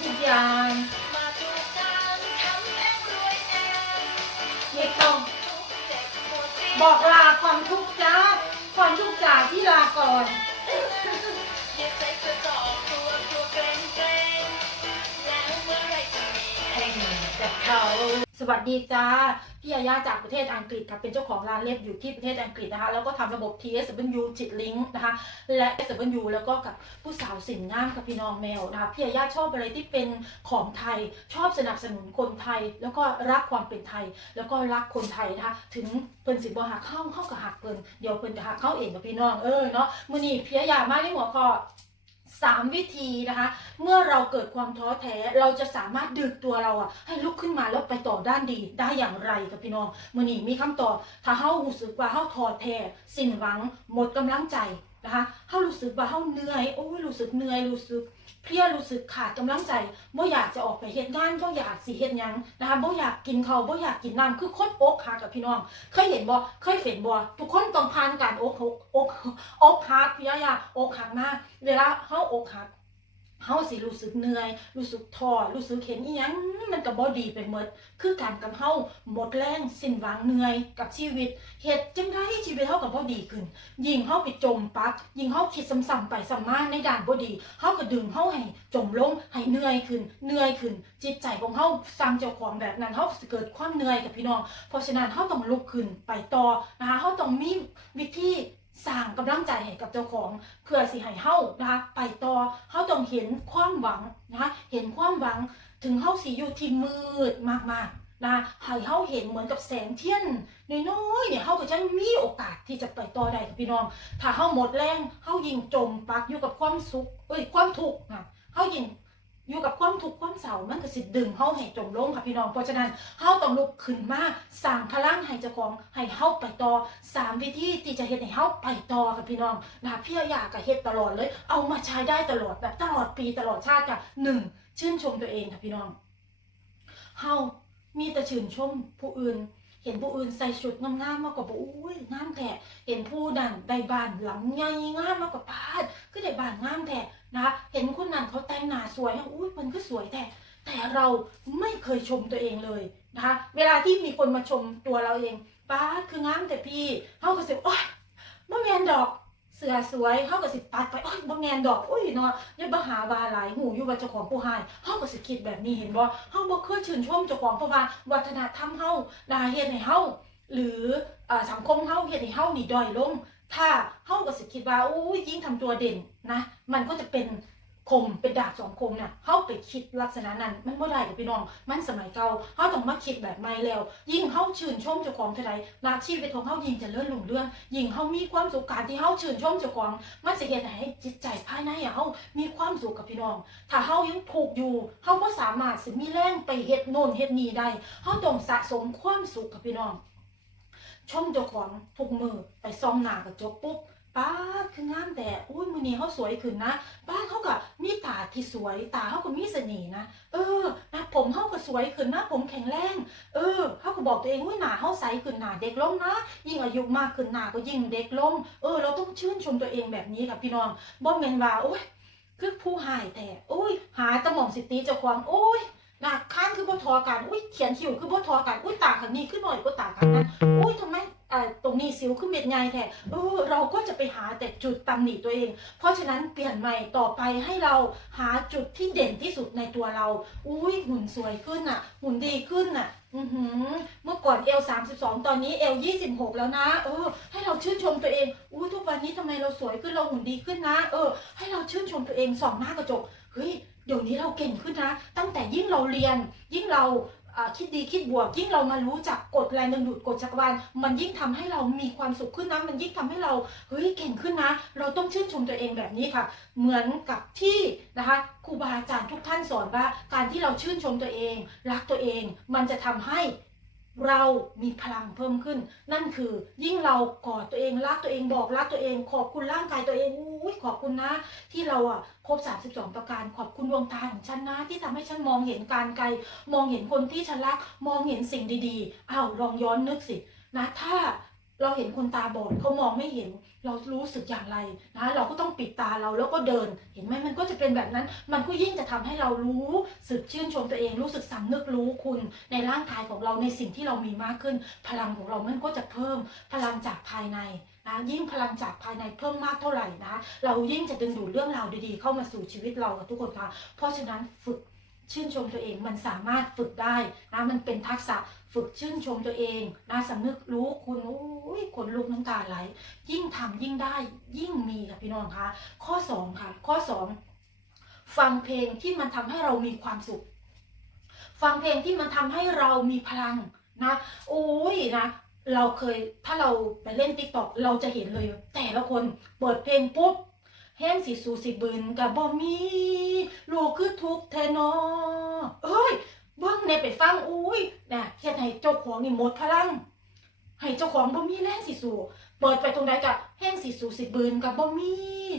ทุกอย่างมาถูกทางทำเองรวยเองไม่ต้องทุกเจ็บปวดสิ้นบอกลาความทุกข์จ้าความทุกข์จากที่ลาก่อนอย่าใจกระจอกกลัวกลัวเกรงเกรงแล้วเมื่อไรจะมีให้กับเขาส วัสดีจ้า พี่ยาย่าจากประเทศอังกฤษค่ะเป็นเจ้าของร้านเล็บอยู่ที่ประเทศอังกฤษนะคะ แล้วก็ทำระบบ TSW จิตลิงก์นะคะ และ SW แล้วก็กับผู้สาวสินงามกับพี่น้องแมวนะคะ พี่ยาย่าชอบอะไรที่เป็นของไทย ชอบสนับสนุนคนไทย แล้วก็รักความเป็นไทย แล้วก็รักคนไทยนะคะ ถึงเพิ่นสิบ่หักเข้าเข้ากับหักเพิ่นเดี๋ยวเพิ่นจะหักเข้าเองกับพี่น้อง เออเนาะมื้อนี้พี่ยาย่ามาในหัวข้อ สามวิธีนะคะ เมื่อเราเกิดความท้อแท้เราจะสามารถดึงตัวเราอะให้ลุกขึ้นมาแล้วไปต่อด้านดีได้อย่างไรกับพี่น้องมื่อนี้มีคำตอบถ้าเฮาหูสึกว่าเฮาท้อแท้สิ้นหวัง หมดกำลังใจ นะคะเฮารู้สึกว่าเฮาเหนื่อยโอ้ยรู้สึกเหนื่อยรู้สึกเพลียรู้สึกขาดกำลังใจบ่อยากจะออกไปเฮ็ดงานบ่อยากสิเฮ็ดหยังนะคะบ่อยากกินข้าวบ่อยากกินน้ำคือคนอกหักกับพี่น้อง เคยเห็นบ่เคยเห็นบ่ทุกคนต้องผ่านการอกอกอกอกหักพี่ยายาอกหักมากเวลาเฮาอกหัก เฮาสิรู้สึกเหนื่อย รู้สึกท้อรู้สึกเห็นอีหยังมันก็บ่ดีไปหมด คือการกับเฮาหมดแรงสิ้นหวังเหนื่อยกับชีวิตเฮ็ดจังไดชีวิตเฮาก็บ่ดีขึ้น ยิ่งเฮาไปจมปัก ยิ่งเฮาคิดซ้ำๆไปซ้ำมาในด้านบ่ดีเฮาก็ดึงเฮาให้จมลงให้เหนื่อยขึ้นเหนื่อยขึ้น จิตใจของเฮาสร้างเจ้าของแบบนั้นเฮาสิเกิดความเหนื่อยกับพี่น้อง เพราะฉะนั้นเฮาต้องลุกขึ้นไปต่อนะคะเฮาต้องมีวิธี สร้างกำลังใจให้กับเจ้าของเพื่อสิให้เฮานะคะ ไปต่อเฮาต้องเห็นความหวังนะคะเห็นความหวังถึงเฮาสิอยู่ที่มืดมากๆนะให้เฮาเห็นเหมือนกับแสงเทียนน้อยๆเนี่ยเฮาก็จะมีโอกาสที่จะไปต่อได้ค่ะพี่น้อง ถ้าเฮาหมดแรงเฮายิ่งจมปักอยู่กับความสุขเอ้ยความทุกข์นะเฮายิ่ง อยู่กับความทุกข์ความเศร้ามันก็สิดึงเฮาให้จมลงค่ะพี่น้อง เพราะฉะนั้นเฮาต้องลุกขึ้นมาสร้างพลังให้เจ้าของให้เฮาไปต่อสามวิธีที่จะเฮ็ดให้เฮาไปต่อค่ะพี่น้องนะพี่อยากก็เฮ็ดตลอดเลย เอามาใช้ได้ตลอดแบบตลอดปีตลอดชาติค่ะหนึ่งชื่นชมตัวเองค่ะพี่น้องเฮามีแต่ชื่นชมผู้อื่นเห็นผู้อื่นใส่ชุดงามๆมากกว่าบอกอุ้ยงามแท้เห็นผู้นั้นได้บ้านหลังใหญ่งามมากกว่าบ้านก็ได้บ้านงามแท้ นะคะเห็นคนนั้นเขาแต่งหน้าสวยอุ้ยมันก็สวยแท้แต่เราไม่เคยชมตัวเองเลยนะคะเวลาที่มีคนมาชมตัวเราเองป้าคืองามแต่พี่เขาก็สิโอ๊ยบ่แมนดอกเสือสวยเขาก็สิปัดไปโอ๊ยบ่แมนดอกอุ้ยเนาะอย่าบ่หาว่าหลายหูอยู่ว่าเจ้าของผู้ให้เขาก็สิคิดแบบนี้เห็นบ่เฮาบ่เคยชื่นชมเจ้าของเพราะว่าวัฒนธรรมเฮาดาเฮ็ดให้เฮาหรือเอ่อสังคมเฮาเฮ็ดให้เฮานี่ด้อยลง ถ้าเฮาก็สิคิดว่าอู้ยิ่งทำตัวเด่นนะ มันก็จะเป็นคมเป็นดาบสองคมน่ะเฮาไปคิดลักษณะนั้น มันบ่ได้กับพี่น้อง มันสมัยเก่าเฮาต้องมาคิดแบบใหม่แล้ว ยิ่งเฮาชื่นชมเจ้าของเท่าใดนาชีวิตของเฮายิ่งจะเลื่อนลุ่งเรื่อง ยิ่งเฮามีความสุขการที่เฮาชื่นชมเจ้าของ มันสิเฮ็ดให้จิตใจภายในอะเฮามีความสุขกับพี่น้อง ถ้าเฮายังถูกอยู่เฮาบ่สามารถสิมีแรงไปเฮ็ดโน่นเฮ็ดนี่ได้เขาต้องสะสมความสุขกับพี่น้อง ชมเจ้าของทุกมือไปซองหนากระจกปุ๊บป้าคืองามแต่อุ้ยมือนี้เขาสวยขึ้นนะป้าเขาก็มีตาที่สวยตาเขาก็มีเสน่ห์นะเออนะผมเขาก็สวยขึ้นนะ ผมแข็งแรงเออเขาก็บอกตัวเองว่าหนาเขาใสขึ้นหนาเด็กลงนะ ยิ่งอายุมากขึ้นหนาก็ยิ่งเด็กลงเออ เราต้องชื่นชมตัวเองแบบนี้กับพี่น้องบ่แม่นว่าโอ้ยคือผู้หายแต่โอ้ย หาตะหม่องสิตีเจ้าของโอ้ย หน้าข้างคือบ่ทอกันอุ้ยเขียนคิ้วคือบ่ทอกันอุ้ยตาข้างนี้ขึ้นหน่อยก็ตาข้างนั้นอุ้ยทำไมตรงนี้สิวขึ้นเม็ดใหญ่แท้เออเราก็จะไปหาแต่จุดตำหนิตัวเอง เพราะฉะนั้นเปลี่ยนใหม่ต่อไปให้เราหาจุดที่เด่นที่สุดในตัวเรา อุ้ยหุ่นสวยขึ้นอะ หุ่นดีขึ้นอะ อือหือ เมื่อก่อนเอล32ตอนนี้เอล26แล้วนะ เออ ให้เราชื่นชมตัวเอง อุ้ยทุกวันนี้ทำไมเราสวยขึ้นเราหุ่นดีขึ้นนะ เออ ให้เราชื่นชมตัวเองส่องหน้ากระจก เฮ้ย เดี๋ยวนี้เราเก่งขึ้นนะ ตั้งแต่ยิ่งเราเรียน ยิ่งเราคิดดีคิดบวก ยิ่งเรามารู้จักกฎแรงดึงดูดกฎจักรวาลมันยิ่งทำให้เรามีความสุขขึ้นนะมันยิ่งทำให้เราเฮ้ยเก่งขึ้นนะ เราต้องชื่นชมตัวเองแบบนี้ค่ะ เหมือนกับที่นะคะครูบาอาจารย์ทุกท่านสอนว่า การที่เราชื่นชมตัวเอง รักตัวเอง มันจะทำให้ เรามีพลังเพิ่มขึ้น นั่นคือยิ่งเรากอดตัวเองรักตัวเองบอกรักตัวเอง ขอบคุณร่างกายตัวเองอุ้ยขอบคุณนะ ที่เราอะครบ 32 ประการขอบคุณดวงตาของฉันนะ ที่ทำให้ฉันมองเห็นการไกล มองเห็นคนที่ฉันรัก มองเห็นสิ่งดีๆอ้าวลองย้อนนึกสินะถ้า เราเห็นคนตาบอดเขามองไม่เห็น เรารู้สึกอย่างไรนะเราก็ต้องปิดตาเราแล้วก็เดิน เห็นไหมมันก็จะเป็นแบบนั้น มันก็ยิ่งจะทำให้เรารู้สึกชื่นชมตัวเอง รู้สึกสำนึกรู้คุณในร่างกายของเราในสิ่งที่เรามีมากขึ้น พลังของเรามันก็จะเพิ่มพลังจากภายในนะยิ่งพลังจากภายในเพิ่มมากเท่าไหร่นะเรายิ่งจะดึงดูดเรื่องราวดีๆ เข้ามาสู่ชีวิตเราทุกคนค่ะเพราะฉะนั้นฝึกชื่นชมตัวเองมันสามารถฝึกได้นะมันเป็นทักษะ ฝึกชื่นชมตัวเองนะสำนึกรู้คุณอุ้ยขนลุกน้ำตาไหล ยิ่งทำยิ่งได้ยิ่งมีค่ะพี่น้องคะข้อสองค่ะ ข้อสองฟังเพลงที่มันทำให้เรามีความสุข ฟังเพลงที่มันทำให้เรามีพลังนะโอ้ยนะเราเคยถ้าเราไปเล่นติ๊กต็อกเราจะเห็นเลย แต่ละคนเปิดเพลงปุ๊บแห้งสีสูสีบืนกับบอมีลูกคือทุกข์แทนอเอ้ย เบิ้งเนี่ยไปฟังอุ้ยนะเฮ็ดให้เจ้าของนี่หมดพลัง ให้เจ้าของบ่มีแรงสิสูเปิดไปตรงใดกับแห้งสิสูสิบืนกับบ่มี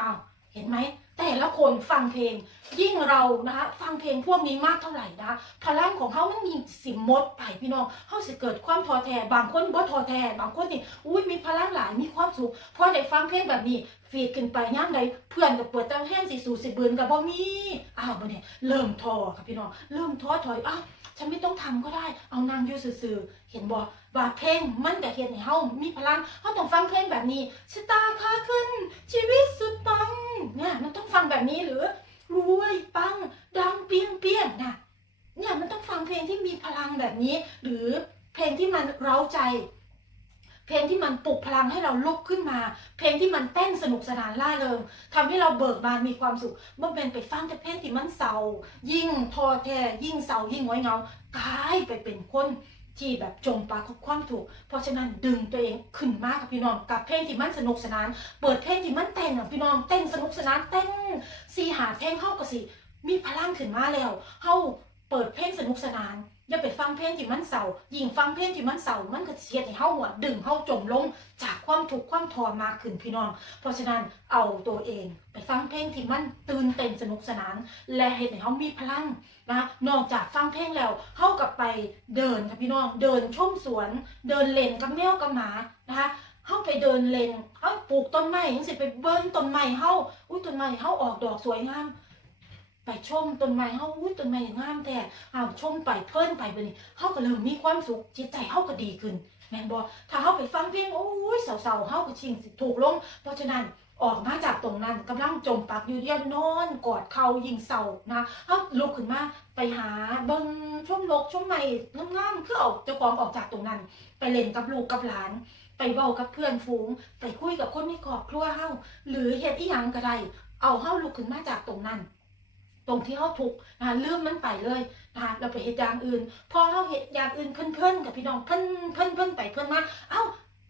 อ้าวเห็นไหมแต่ละคนฟังเพลง ยิ่งเรานะคะฟังเพลงพวกนี้มากเท่าไหร่นะคะพลังของเขามันมีสิมดไปพี่น้องเขาสิเกิดความท้อแท้บางคนบ่ท้อแท้บางคนนี่อุ้ยมีพลังหลายมีความสุขพอได้ฟังเพลงแบบนี้ ฟีดขึ้นไปย่ามใดเพื่อนก็เปิดตั้งแห้งสิสูสิบืนกับบ่มีอ้าวบ่เนี่ยเริ่มท้อค่ะพี่น้องเริ่มท้อถอยอ้าวฉันไม่ต้องทำก็ได้ เอานางอยู่ซื่อๆเห็นบ่ว่าเพลงมันก็เฮ็ดให้เฮามีพลังเฮาต้องฟังเพลงแบบนี้สตาร์ขาขึ้น ชีวิตสุดปังเนี่ยมันต้องฟังแบบนี้หรือรวยปังดังเปียงเปียงนะเนี่ยมันต้องฟังเพลงที่มีพลังแบบนี้ หรือเพลงที่มันเร้าใจ เพลงที่มันปลุกพลังให้เราลุกขึ้นมา เพลงที่มันเต้นสนุกสนานล่าเริงทำให้เราเบิกบานมีความสุขเมื่อเป็นไปฟังแต่เพลงที่มันเศร้า ยิ่งท้อแท้ยิ่งเศร้ายิ่งหงอยเงากลายไปเป็นคนที่แบบจมปากกับความถูก เพราะฉะนั้นดึงตัวเองขึ้นมากกับพี่น้องกับเพลงที่มันสนุกสนาน เปิดเพลงที่มันเต้นอะพี่น้องเต้นสนุกสนานเต้นสีหาเพลงเข้ากับสิมีพลังขึ้นมาแล้วเฮา เปิดเพลงสนุกสนาน อย่าไปฟังเพลงที่มันเศร้ายิ่งฟังเพลงที่มันเศร้ามันก็เสียให้เฮาหัวดึงเฮาจมลงจากความทุกข์ความทรมากขึ้นพี่น้อง เพราะฉะนั้นเอาตัวเอง ไปฟังเพลงที่มันตื่นเต้นสนุกสนาน และเห็นให้เฮามีพลังนะนอกจากฟังเพลงแล้วเฮากลับไปเดินค่ะพี่น้อง เดินชมสวน เดินเล่นกับแมวกับหมานะคะเฮาไปเดินเล่นเฮาปลูกต้นไม้จังสิไปเบิ้งต้นไม้เฮาอุ้ยต้นไม้เฮาออกดอกสวยงาม ไปชมต้นไม้เฮาอุ้ยต้นไม้งามแต่เอาชมไปเพลินไปบัดนี้เฮาก็เริ่มมีความสุขจิตใจเฮาก็ดีขึ้น แม่นบ่ถ้าเฮาไปฟังเพลงโอ้ยเศร้าๆเฮาก็ชิงสิถูกลง เพราะฉะนั้นออกมาจากตรงนั้นกำลังจมปักอยู่เดียวนอนกอดเขายิงเศร้านะเฮาลุกขึ้นมาไปหาเบิ้งช่วงลกช่วงใหม่งามๆเพื่อเอาเจ้าของออกจากตรงนั้น ไปเล่นกับลูกกับหลาน ไปเว้ากับเพื่อนฝูง ไปคุยกับคนในครอบครัวเฮาหรือเฮ็ดอีหยังก็ได้เอาเฮาลุกขึ้นมาจากตรงนั้น ตรงที่เฮาทุกนะลืมมันไปเลยนะเราไปเฮ็ดอย่างอื่น พอเฮาเฮ็ดอย่างอื่นเพิ่อนๆกับพี่น้องเพิ่อนเพิ่อนเพิ่อนไปเพิ่อนมาเอ้า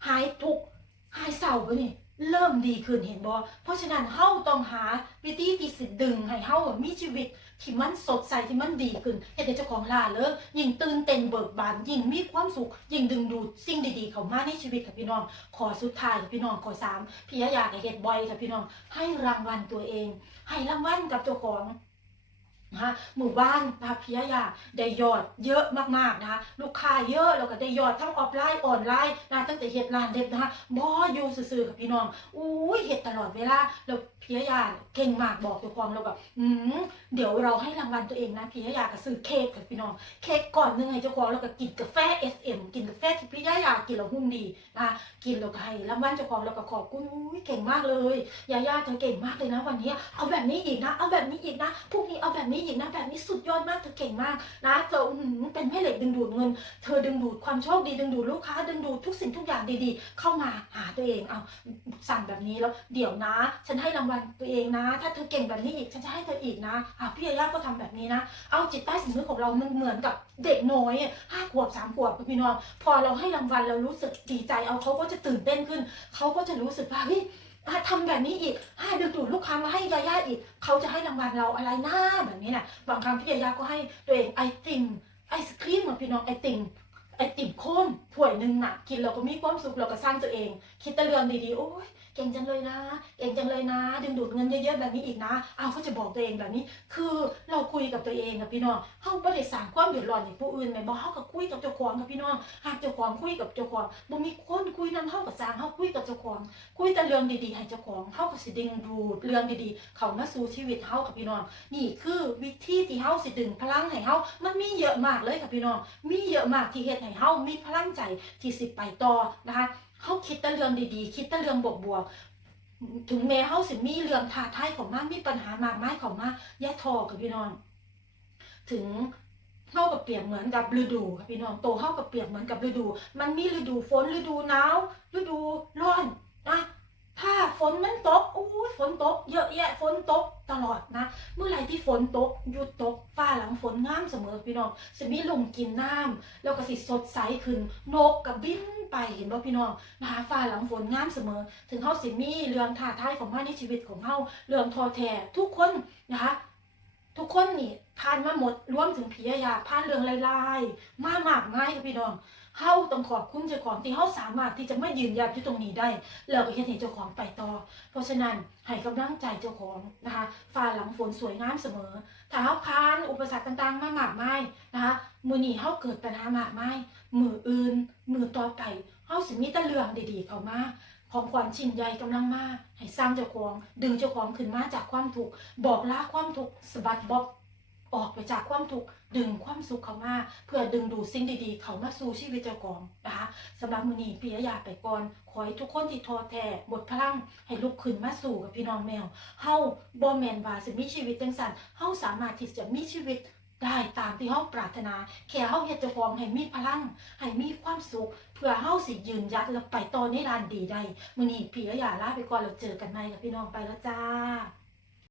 หายทุกหายเศร้าไปนี่เริ่มดีขึ้นเห็นบ่เพราะฉะนั้นเฮาต้องหาวิธีที่สิดึงให้เฮามีชีวิตที่มันสดใสที่มันดีขึ้นเฮ็ดให้เจ้าของลาเลิกยิ่งตื่นเต้นเบิกบานยิ่งมีความสุข ยิ่งดึงดูดสิ่งดีๆเข้ามาในชีวิตค่ะพี่น้อง ขอสุดท้ายค่ะพี่น้องขอสามพี่อยากให้เฮ็ดบ่อยค่ะพี่น้อง ให้รางวัลตัวเอง ให้รางวัลกับเจ้าของ นะคะหมู่บ้านนะคะพี่ยาได้ยอดเยอะมากๆนะคะลูกค้าเยอะแล้วก็ได้ยอดทั้งออฟไลน์ออนไลน์นะตั้งแต่เฮ็ดร้านเล็บนะคะบ่อยู่ซื่อๆค่ะพี่น้องอุ้ยเฮ็ดตลอดเวลาแล้วพี่ยาเก่งมากบอกเจ้าของเราแบบอืมเดี๋ยวเราให้รางวัลตัวเองนะพี่ยายากซื้อเค้กกับพี่น้องเค้กก่อนหนึงให้เจ้าของแล้วก็กินกาแฟ SM กินกาแฟที่พี่ยายากินแล้วหุ่นดีนะกินแล้วก็ให้รางวัลเจ้าของแล้วก็ขอบคุณอุ้ยเก่งมากเลยยาย่าเธอเก่งมากเลยนะวันนี้เอาแบบนี้อีกนะ เอาแบบนี้อีกนะพรุ่งนี้เอาแบบนี้อีกนะแบบนี้สุดยอดมากเธอเก่งมากนะเธอเป็นแม่เหล็กดึงดูดเงิน เธอดึงดูดความโชคดีดึงดูดลูกค้า ดึงดูดทุกสิ่งทุกอย่างดีๆ เข้ามาหาตัวเองเอาสั่งแบบนี้แล้วเดี๋ยวนะ ฉันให้รางวัลตัวเองนะ ถ้าเธอเก่งแบบนี้อีกฉันจะให้เธออีกนะอะพี่ยาย่าก็ทำแบบนี้นะ เอาจิตใต้สำนึกของเรามันเหมือนกับเด็กน้อยห้าขวบสามขวบพี่น้องพอเราให้รางวัลเรารู้สึกดีใจเอาเขาก็จะตื่นเต้นขึ้นเขาก็จะรู้สึกว่าเฮ้ย ทำแบบนี้อีก ให้ดึงดูดลูกค้ามาให้ยาย่าอีก เขาจะให้รางวัลเราอะไรหน้าแบบนี้นะบางครั้งพี่ยาย่าก็ให้ตัวเองไอติมไอศครีมขอนพี่น้องไอติม ไอติมโคนถ้วยหนึ่งน่ะกินเราก็มีความสุขเราก็สร้างตัวเอง คิดแต่เรื่องดีๆโอ้ยเก่งจังเลยนะ เก่งจังเลยนะ ดึงดูดเงินเยอะๆแบบนี้อีกนะเอาเขาจะบอกตัวเองแบบนี้ คือเราคุยกับตัวเองกับพี่น้องเฮาบ่ได้สร้างความเดือดร้อนให้ผู้อื่นแม่บ่เฮาก็คุยกับเจ้าของกับพี่น้องหากเจ้าของคุยกับเจ้าของบ่มีคนคุยนำเฮาก็สร้างเฮาคุยกับเจ้าของ คุยแต่เรื่องดีๆให้เจ้าของเฮาก็สิดึงดูดเรื่องดีๆ เข้ามาสู่ชีวิตเฮากับพี่น้องนี่คือวิธีที่เฮาสิดึงพลังให้เฮามันมีเยอะมากเลยค่ะพี่น้องมีเยอะมากที่เฮ็ดให้เฮามีพลังใจที่สิไปต่อนะคะเฮาคิดแต่เรื่องดีๆ คิดแต่เรื่องบวกๆถึงแม้เฮาสิมีเรื่องท้าทายของมากมีปัญหามากมายของมาอย่าทอกับพี่น้อง ถึงเฮากับเปรียบเหมือนกับฤดูค่ะพี่น้องโตเฮากับเปรียบเหมือนกับฤดู มันมีฤดูฝนฤดูหนาวฤดูร้อนนะ ถ้าฝนมันตกอู้ฝนตก เยอะแยะฝนตกตลอดนะ เมื่อไหร่ที่ฝนตกหยุดตกฟ้าหลังฝนงามเสมอพี่น้องสิมีลมกินน้ำแล้วก็สิสดใสขึ้นนกกับบินไปเห็นบ่พี่น้องนะคะฟ้าหลังฝนงามเสมอ ถึงเฮาสิมีเรื่องท้าทายของเฮาในชีวิตของเฮาเรื่องทอแท้ทุกคนนะคะ ทุกคนนี่ผ่านมาหมดรวมถึงผียาผ่านเรื่องลายๆมามากมายค่ะพี่น้อง เฮาต้องขอบคุณเจ้าของที่เฮาสามารถที่จะมายืนหยัดอยู่ตรงนี้ได้ แล้วก็เฮ็ดให้เจ้าของไปต่อ เพราะฉะนั้นให้กำลังใจเจ้าของนะคะฟ้าหลังฝนสวยงามเสมอถ้าเฮาผ่านอุปสรรคต่างๆ มามากมายนะคะมือนี้เฮาเกิดปัญหามากมายมืออื่นมือต่อไปเฮาสิมีแต่เรื่องดีๆเข้ามาของขวัญชิ้นใหญ่กำลังมาให้สร้างเจ้าของดึงเจ้าของขึ้นมาจากความทุกข์บอกลาความทุกข์สะบัดบ๊อบออกไปจากความทุกข์ ดึงความสุขเขามาเพื่อดึงดูดสิ่งดีๆ เขามาสู่ชีวิตเจ้าของนะคะสำหรับมือนีปียะยาไปก่อนขอให้ทุกคนที่ท้อแท้หมดพลังให้ลุกขึ้นมาสู่กับพี่น้องแมวเฮาบ่แมนว่าสิมีชีวิตจังซั่นเฮาสามารถที่จะมีชีวิตได้ตามที่เฮาปรารถนา แค่เฮาเฮ็ดเจ้าของให้มีพลัง ให้มีความสุข เพื่อเฮาสิยืนยัดแล้วไปต่อในด้านดีได้มื้อนี้พี่และยาลาไปก่อนแล้วเจอกันใหม่กับพี่น้องไปแล้วจ้า